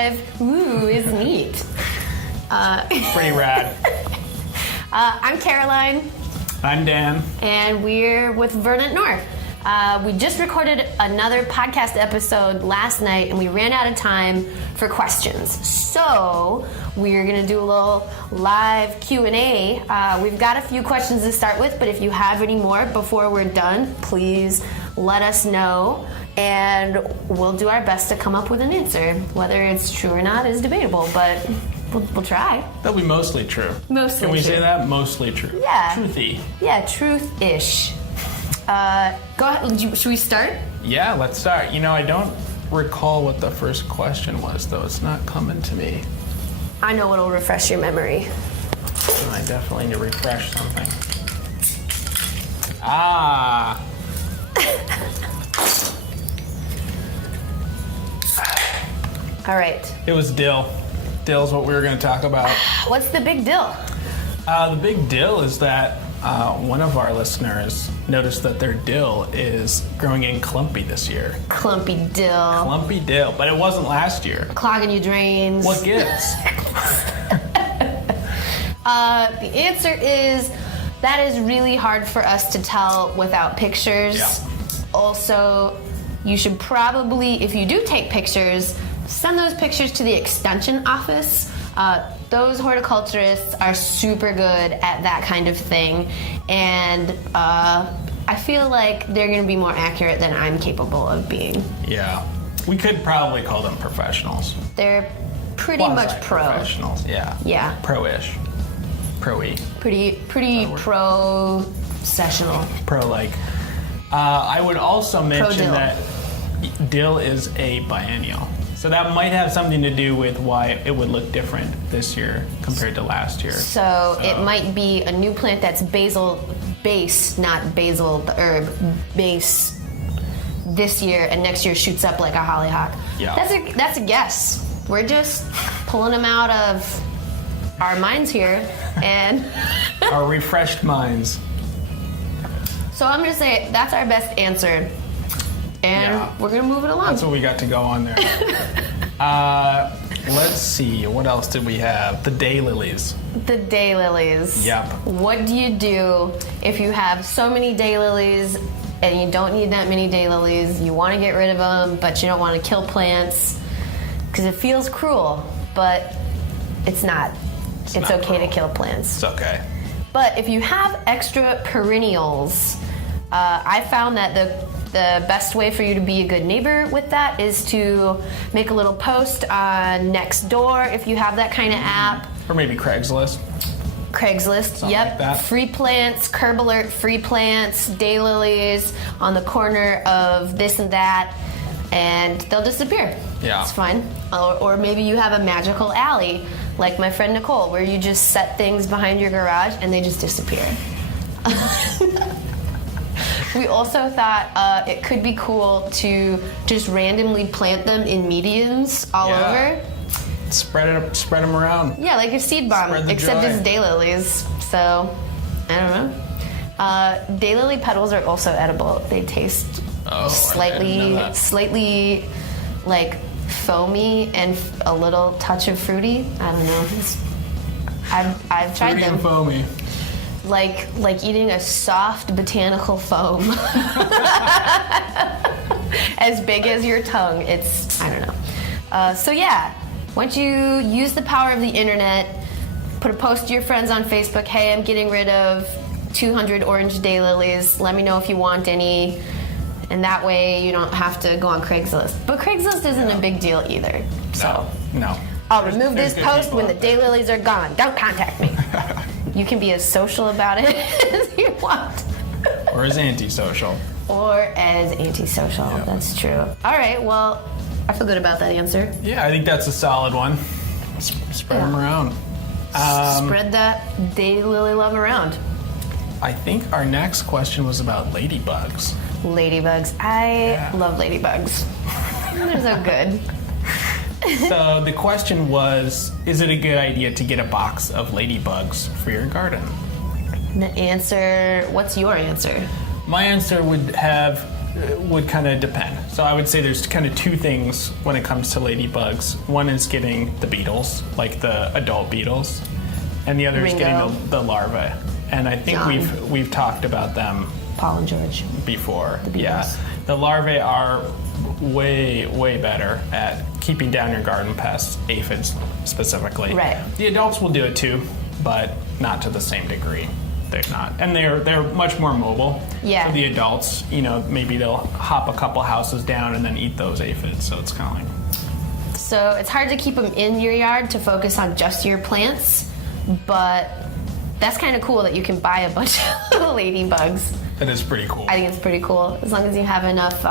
live. Ooh, it's neat. Pretty rad. I'm Caroline. I'm Dan. And we're with Verdant North. We just recorded another podcast episode last night, and we ran out of time for questions. So we're going to do a little live Q&A. We've got a few questions to start with, but if you have any more before we're done, please let us know, and we'll do our best to come up with an answer. Whether it's true or not is debatable, but we'll try. That'll be mostly true. Mostly Can we true. say that? Mostly true. Yeah. Truthy. Yeah, truth-ish. Go ahead. Should we start? Yeah, let's start. You know, I don't recall what the first question was, though. It's not coming to me. I know what'll refresh your memory. I definitely need to refresh something. Ah. All right. It was dill. Dill's what we were going to talk about. What's the big deal? The big deal is that one of our listeners noticed that their dill is growing in clumpy this year. Clumpy dill. Clumpy dill, but it wasn't last year. Clogging your drains. What gives? The answer is that is really hard for us to tell without pictures. Yeah. Also, you should probably, if you do take pictures, send those pictures to the extension office. Those horticulturists are super good at that kind of thing, and I feel like they're going to be more accurate than I'm capable of being. Yeah. We could probably call them professionals. They're pretty much pro. Professionals, yeah. Yeah. Pro-ish. Pro-y. Pretty pro-sessional. Pro-like. I would also mention dill. that dill is a biennial. So that might have something to do with why it would look different this year compared to last year. So it might be a new plant that's basil base, not basil the herb, base this year, and next year shoots up like a hollyhock. Yeah. That's a guess. We're just pulling them out of our minds here, and Our refreshed minds. so I'm gonna say that's our best answer, and Yeah. we're gonna move it along. That's what we got to go on there. Let's see. What else did we have? The daylilies. The daylilies. Yep. What do you do if you have so many daylilies and you don't need that many daylilies? You want to get rid of them, but you don't want to kill plants because it feels cruel, but it's not. It's not okay cruel. to kill plants. It's okay. But if you have extra perennials, I found that the best way for you to be a good neighbor with that is to make a little post on Nextdoor if you have that kind of app. Or maybe Craigslist. Craigslist, Something yep. like that. Free plants, curb alert, free plants, daylilies on the corner of this and that, and they'll disappear. Yeah. It's fine. Or maybe you have a magical alley, like my friend Nicole, where you just set things behind your garage and they just disappear. We also thought it could be cool to just randomly plant them in medians all Yeah. over. Spread them around. Yeah, like a seed bomb, Spread the except joy. it's daylilies. So, I don't know. Daylily petals are also edible. They taste Oh, I didn't know that. slightly like foamy and a little touch of fruity. I don't know. I've tried Fruity them. and foamy. Like eating a soft botanical foam. As big as your tongue. It's, I don't know. So yeah, once you use the power of the internet, put a post to your friends on Facebook, hey, I'm getting rid of 200 orange daylilies. Let me know if you want any. And that way you don't have to go on Craigslist. But Craigslist isn't a big deal either. So No. I'll There's- remove there's this good post people when the out there. daylilies are gone. Don't contact me. You can be as social about it as you want. Or as antisocial. Or as antisocial. Yeah. That's true. All right, well, I feel good about that answer. Yeah, I think that's a solid one. Spread them around. Spread that daylily love around. I think our next question was about ladybugs. Ladybugs. I love ladybugs. They're so good. So the question was, is it a good idea to get a box of ladybugs for your garden? The answer, what's your answer? My answer would have would kind of depend. So I would say there's kind of two things when it comes to ladybugs. One is getting the beetles, like the adult beetles, and the other is getting the larvae. And I think we've talked about them, Paul and George, before. The beetles. Yeah, the larvae are way better at keeping down your garden pests, aphids specifically. Right. The adults will do it too, but not to the same degree. They're not, and they're much more mobile. Yeah. So the adults, maybe they'll hop a couple houses down and then eat those aphids. So it's kind of like. So it's hard to keep them in your yard to focus on just your plants, but that's kind of cool that you can buy a bunch of ladybugs. It is pretty cool. I think it's pretty cool, as long as you have enough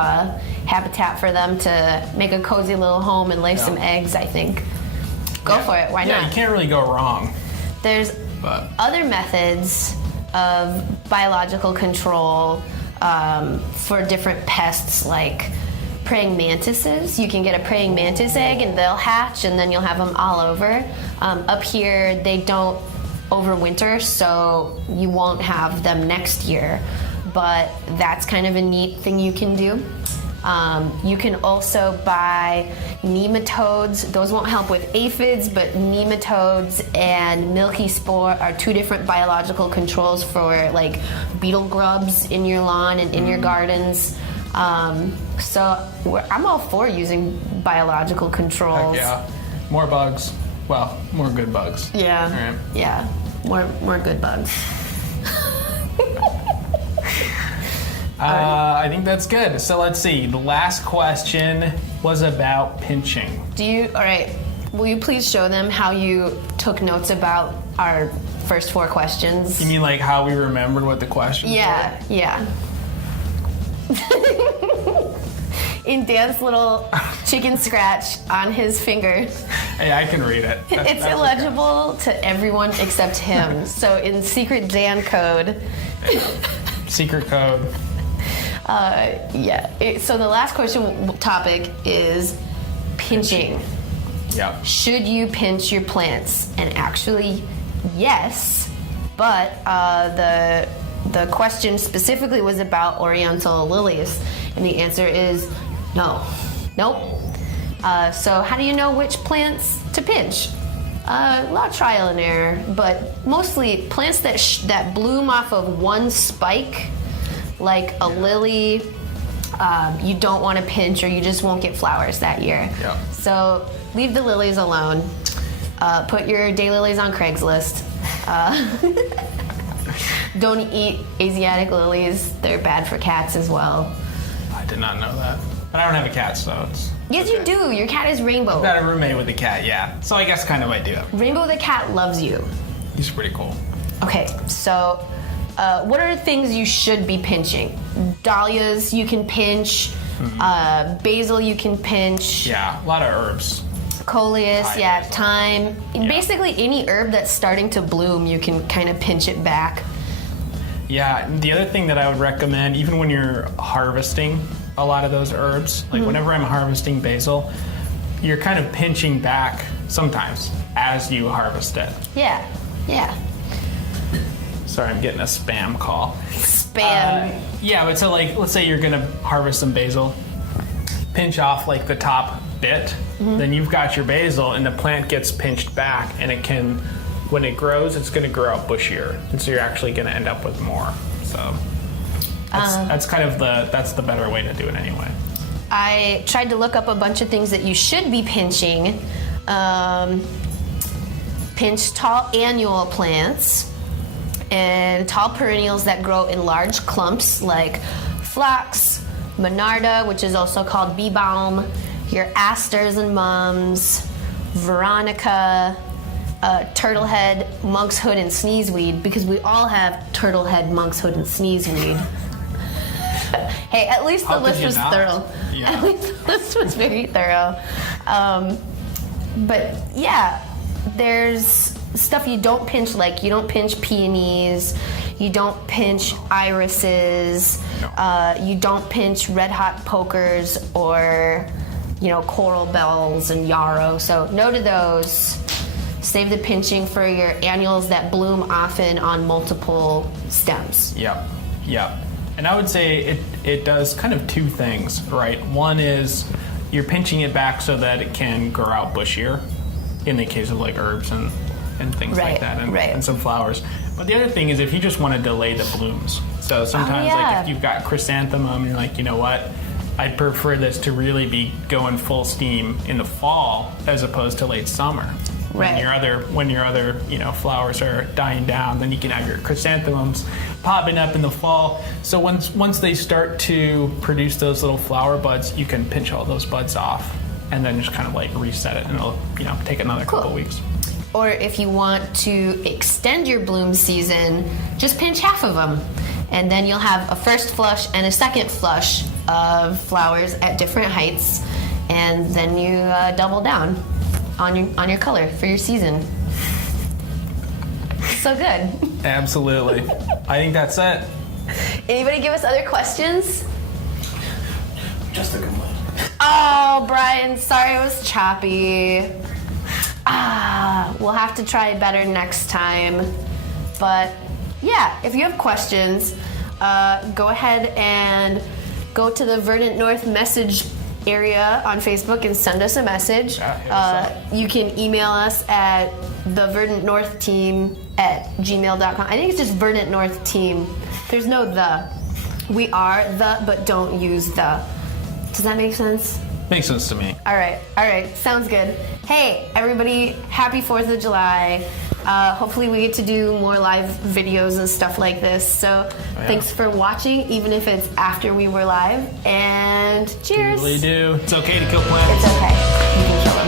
habitat for them to make a cozy little home and lay some eggs. I think. Go for it. Why not? Yeah, you can't really go wrong. There's other methods of biological control for different pests, like praying mantises. You can get a praying mantis egg and they'll hatch, and then you'll have them all over. Up here, they don't overwinter, so you won't have them next year. But that's kind of a neat thing you can do. You can also buy nematodes. Those won't help with aphids, but nematodes and milky spore are two different biological controls for like beetle grubs in your lawn and in your gardens. So I'm all for using biological controls. Heck yeah, more bugs. Well, more good bugs. Yeah. All right. Yeah. More good bugs. I think that's good. So let's see. The last question was about pinching. All right. Will you please show them how you took notes about our first 4 questions? You mean like how we remembered what the questions were? Yeah. In Dan's little chicken scratch on his finger. Hey, I can read it. It's illegible to everyone except him. So in secret Dan code. Secret code. So the last question topic is pinching. Yeah. Should you pinch your plants? And actually, yes, but the question specifically was about Oriental lilies, and the answer is no. Nope. So how do you know which plants to pinch? A lot of trial and error, but mostly plants that bloom off of one spike, like a lily, you don't want to pinch, or you just won't get flowers that year. Yeah. So leave the lilies alone. Put your daylilies on Craigslist. Don't eat Asiatic lilies. They're bad for cats as well. I did not know that. But I don't have a cat, so it's... Yes, you do. Your cat is Rainbow. I've got a roommate with a cat, yeah. So I guess kind of I do. Rainbow the cat loves you. He's pretty cool. Okay, so what are things you should be pinching? Dahlias you can pinch. Basil you can pinch. Yeah, a lot of herbs. Coleus, thyme. Yeah. Basically any herb that's starting to bloom, you can kind of pinch it back. Yeah, the other thing that I would recommend, even when you're harvesting a lot of those herbs, like whenever I'm harvesting basil, you're kind of pinching back sometimes as you harvest it. Yeah. Sorry, I'm getting a spam call. Spam. Yeah, but so like, let's say you're gonna harvest some basil, pinch off like the top bit, then you've got your basil and the plant gets pinched back, and it can, when it grows, it's gonna grow out bushier, and so you're actually gonna end up with more. So that's kind of that's the better way to do it anyway. I tried to look up a bunch of things that you should be pinching. Pinch tall annual plants and tall perennials that grow in large clumps, like phlox, monarda, which is also called bee balm, your asters and mums, veronica, turtlehead, monkshood, and sneezeweed, because we all have turtlehead, monkshood, and sneezeweed. Hey, at least the list was thorough. Yeah. At least the list was very thorough. But yeah, there's stuff you don't pinch, like you don't pinch peonies, you don't pinch irises, you don't pinch red hot pokers or, coral bells and yarrow. So no to those. Save the pinching for your annuals that bloom often on multiple stems. Yep. And I would say it does kind of two things, right? One is you're pinching it back so that it can grow out bushier in the case of like herbs and things like that and some flowers. But the other thing is if you just want to delay the blooms. So sometimes like if you've got chrysanthemum, you're like, you know what? I'd prefer this to really be going full steam in the fall as opposed to late summer. When your other flowers are dying down, then you can have your chrysanthemums popping up in the fall. So once they start to produce those little flower buds, you can pinch all those buds off and then just kind of like reset it, and it'll take another couple weeks. Or if you want to extend your bloom season, just pinch half of them, and then you'll have a first flush and a second flush of flowers at different heights, and then you double down on your color for your season. So good. Absolutely. I think that's it. Anybody give us other questions? Just a good one. Oh, Brian, sorry it was choppy. We'll have to try better next time. But yeah, if you have questions, go ahead and go to the Verdant North message area on Facebook and send us a message. You can email us at theverdantnorthteam@gmail.com. I think it's just Verdant North Team. There's no the. We are the, but don't use the. Does that make sense? Makes sense to me. All right. Sounds good. Hey, everybody, happy 4th of July. Hopefully we get to do more live videos and stuff like this. So thanks for watching, even if it's after we were live. And cheers. Doodly do. It's okay to kill plants. It's okay. You can kill them.